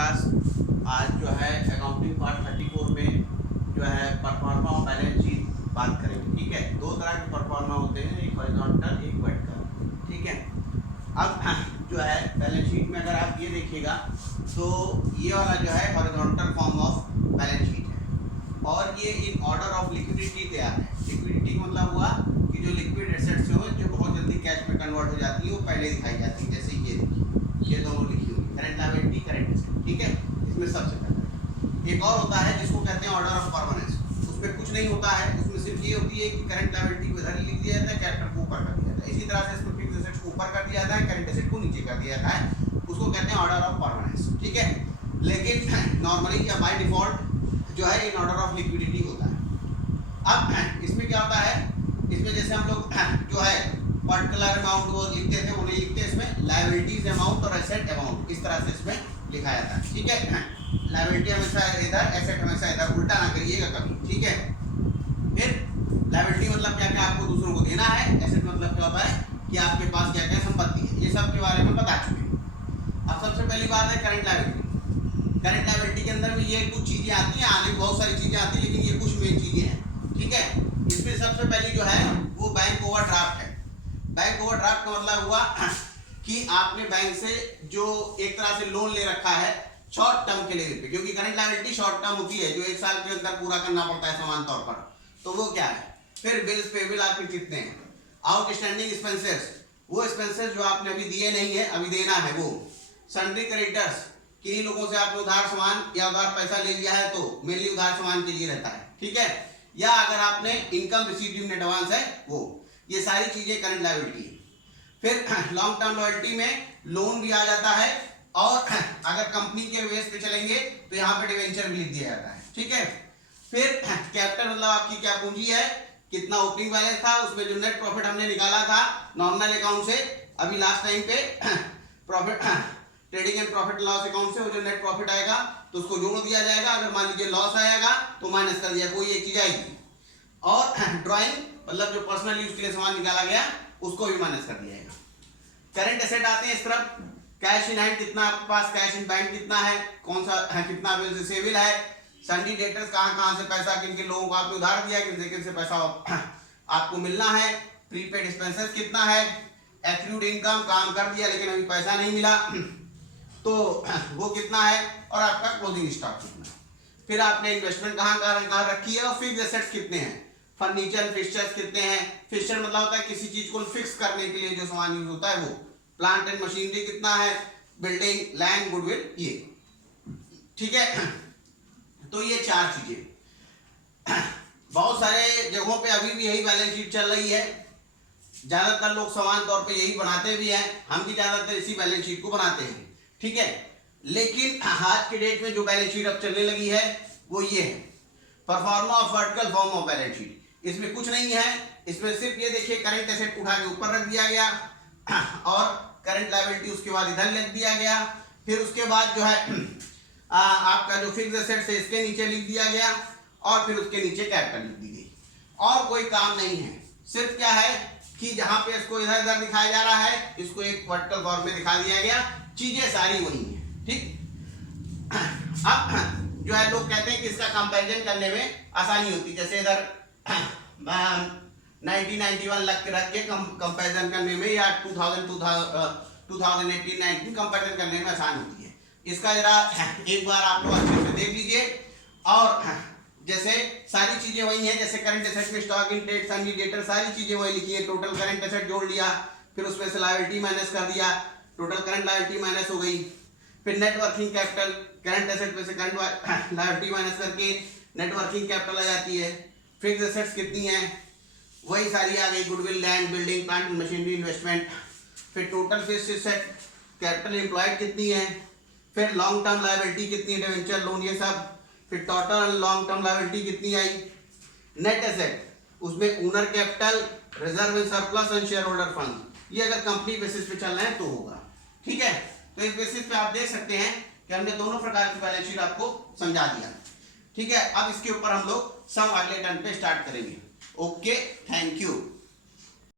Class. आज जो है अकाउंटिंग पार्ट 34 में जो है परफॉर्मा और बैलेंस शीट बात करेंगे। ठीक है, दो तरह के परफॉर्मा होते हैं, एक हॉरिजॉन्टल एक वर्टिकल। ठीक है, अब जो है बैलेंस शीट में अगर आप ये देखिएगा तो ये वाला जो है horizontal form of balance sheet है और ये इन ऑर्डर ऑफ लिक्विडिटी तैयार है। लिक्विडिटी का मतलब हुआ कि जो लिक्विड एसेट्स हो जो बहुत जल्दी कैश में कन्वर्ट हो जाती है वो पहले दिखाई जाती है। जैसे ये देखिए, ये दोनों लिखी हुई करंट लायबिलिटी करंट एसेट। ठीक है, इसमें सबसे पहले एक और होता है जिसको कहते हैं ऑर्डर ऑफ परमानेंस। उसमें कुछ नहीं होता है, उसमें सिर्फ ये होती है कि करंट लायबिलिटी को इधर लिख दिया जाता है, कैपिटल को ऊपर कर दिया जाता है। इसी तरह से इसमें फिक्स्ड एसेट्स को ऊपर कर दिया जाता है, करंट एसेट को नीचे कर दिया जाता है, उसको कहते हैं ऑर्डर ऑफ परमानेंस। ठीक है, लेकिन नॉर्मली या बाय डिफॉल्ट जो है इन ऑर्डर ऑफ लिक्विडिटी होता है। अब इसमें क्या होता है, इसमें जैसे हम लोग जो है पर्टिकुलर अमाउंट वो लिखते थे वो नहीं लिखते, इसमें लायबिलिटीज अमाउंट और एसेट अमाउंट इस तरह से इसमें लिखा जाता है। ठीक है, लायबिलिटी हमेशा इधर, एसेट हमेशा इधर, उल्टा ना करिएगा कभी। ठीक है, फिर लायबिलिटी मतलब क्या क्या आपको दूसरों को देना है, एसेट मतलब क्या होता है कि आपके पास क्या क्या संपत्ति है, ये सब के बारे में बता चुके हैं। अब सबसे पहली बात है करंट लायबिलिटी। करंट लायबिलिटी के अंदर भी ये कुछ चीजें आती हैं, आने बहुत सारी चीजें आती हैं, लेकिन ये कुछ मेन चीजें हैं। ठीक है, इसमें सबसे पहली जो है वो बैंक ओवरड्राफ्ट है। बैंक ओवरड्राफ्ट का मतलब हुआ कि आपने बैंक से जो एक तरह से लोन ले रखा है शॉर्ट टर्म के लिए, क्योंकि करंट लायबिलिटी शॉर्ट टर्म होती है जो एक साल के अंदर पूरा करना पड़ता है समान तौर पर, तो वो क्या है। फिर बिल्स पेबल आपके कितने हैं, आउटस्टैंडिंग एक्सपेंसेस, वो एक्सपेंसेस जो आपने अभी दिए नहीं है अभी देना है वो, सन्ड्री क्रेडिटर्स, किन्हीं लोगों से आपने उधार सामान या उधार पैसा ले लिया है तो मेनली उधार सामान के लिए रहता है। ठीक है, या अगर आपने इनकम रिसीव्ड इन एडवांस है वो, ये सारी चीजें करंट लायबिलिटी है। फिर लॉन्ग टर्म लॉयल्टी में लोन भी आ जाता है और अगर कंपनी के बेस पे चलेंगे तो यहाँ पे डिवेंचर भी लिख दिया जाता है। ठीक है, फिर कैपिटल मतलब आपकी क्या पूंजी है, कितना ओपनिंग बैलेंस था, उसमें जो नेट प्रॉफिट हमने निकाला था नॉर्मल अकाउंट से, अभी लास्ट टाइम पे profit trading and profit loss account से वो जो नेट प्रॉफिट आएगा तो उसको जोड़ दिया जाएगा। अगर मान लीजिए लॉस आएगा तो माइनस कर दिया, कोई एक चीज आएगी। और ड्राइंग मतलब जो पर्सनल यूज के लिए सामान निकाला गया उसको भी माइनस कर दिया जाएगा। करंट एसेट आते हैं इस तरफ, कैश इन हैंड कितना आपके पास, कैश इन बैंक कितना है, कौन सा कितना रिसीवेबल है, सन्डी डेटर्स कहाँ से पैसा, किन किन लोगों को आपने उधार दिया, किन से पैसा आपको मिलना है, प्रीपेड एक्सपेंसेस कितना है, एक्रूड इनकम काम कर दिया लेकिन अभी पैसा नहीं मिला तो वो कितना है, और आपका क्लोजिंग स्टॉक कितना है। फिर आपने इन्वेस्टमेंट कहाँ रखी है और फिक्स्ड एसेट्स कितने हैं, फर्नीचर फिक्सचर्स कितने हैं। फिक्सचर मतलब होता है किसी चीज को फिक्स करने के लिए जो सामान यूज होता है वो। प्लांट एंड मशीनरी कितना है, बिल्डिंग लैंड गुडविल ये। ठीक है, तो ये चार चीजें। बहुत सारे जगहों पे अभी भी यही बैलेंस शीट चल रही है, ज्यादातर लोग समान तौर पे यही बनाते भी हैं, हम भी ज्यादातर इसी बैलेंस शीट को बनाते हैं। ठीक है, लेकिन आज के डेट में जो बैलेंस शीट अब चलने लगी है वो ये है, pro forma of vertical form of balance sheet. इसमें कुछ नहीं है, इसमें सिर्फ ये देखिए करंट एसेट उठा के ऊपर रख दिया गया और करंट लायबिलिटी उसके बाद इधर लिख दिया गया। फिर उसके बाद जो है आपका जो फिक्स्ड एसेट्स है इसके नीचे लिख दिया गया और फिर उसके नीचे कैपिटल लिख दी गई। और कोई काम नहीं है, सिर्फ क्या है कि जहां पे इसको इधर इधर दिखाया जा रहा है इसको एक वर्टिकल फॉर्म में दिखा दिया गया, चीजें सारी वही है। ठीक, अब जो है लोग कहते हैं कि इसका कंपैरिजन करने में आसानी होती है, जैसे इधर 1991 रख के कंपैरिजन करने में या 2018-19 कंपैरिजन करने में आसान होती है। इसका जरा एक बार आप लोग अच्छे से देख लीजिए। और जैसे सारी चीजें वही हैं, जैसे करंट एसेट में स्टॉक इन ट्रेड सन्डी डेटर सारी चीजें वही लिखी है। टोटल करंट एसेट जोड़ लिया, फिर उसमें से लायबिलिटी माइनस कर दिया, टोटल करंट लायबिलिटी माइनस हो गई। फिर net working capital, current asset में से करंट लायबिलिटी माइनस करके नेट वर्किंग कैपिटल आ जाती है। फिक्स्ड एसेट्स कितनी हैं वही सारी आ गई, goodwill land building plant machinery investment. फिर total fixed asset capital employed कितनी है, फिर लॉन्ग टर्म लायबिलिटी कितनी है, डिवेंचर लोन ये सब। फिर टोटल लॉन्ग टर्म लायबिलिटी कितनी आई। नेट एसेट उसमें owner capital, reserve and surplus and share holder fund, ये अगर कंपनी बेसिस पे चल रहे हैं तो होगा। ठीक है, तो इस बेसिस पे आप देख सकते हैं कि हमने दोनों प्रकार की बैलेंस शीट आपको समझा दिया। ठीक है, अब इसके ऊपर हम लोग सब अगले टर्न पे स्टार्ट करेंगे। Okay, thank you.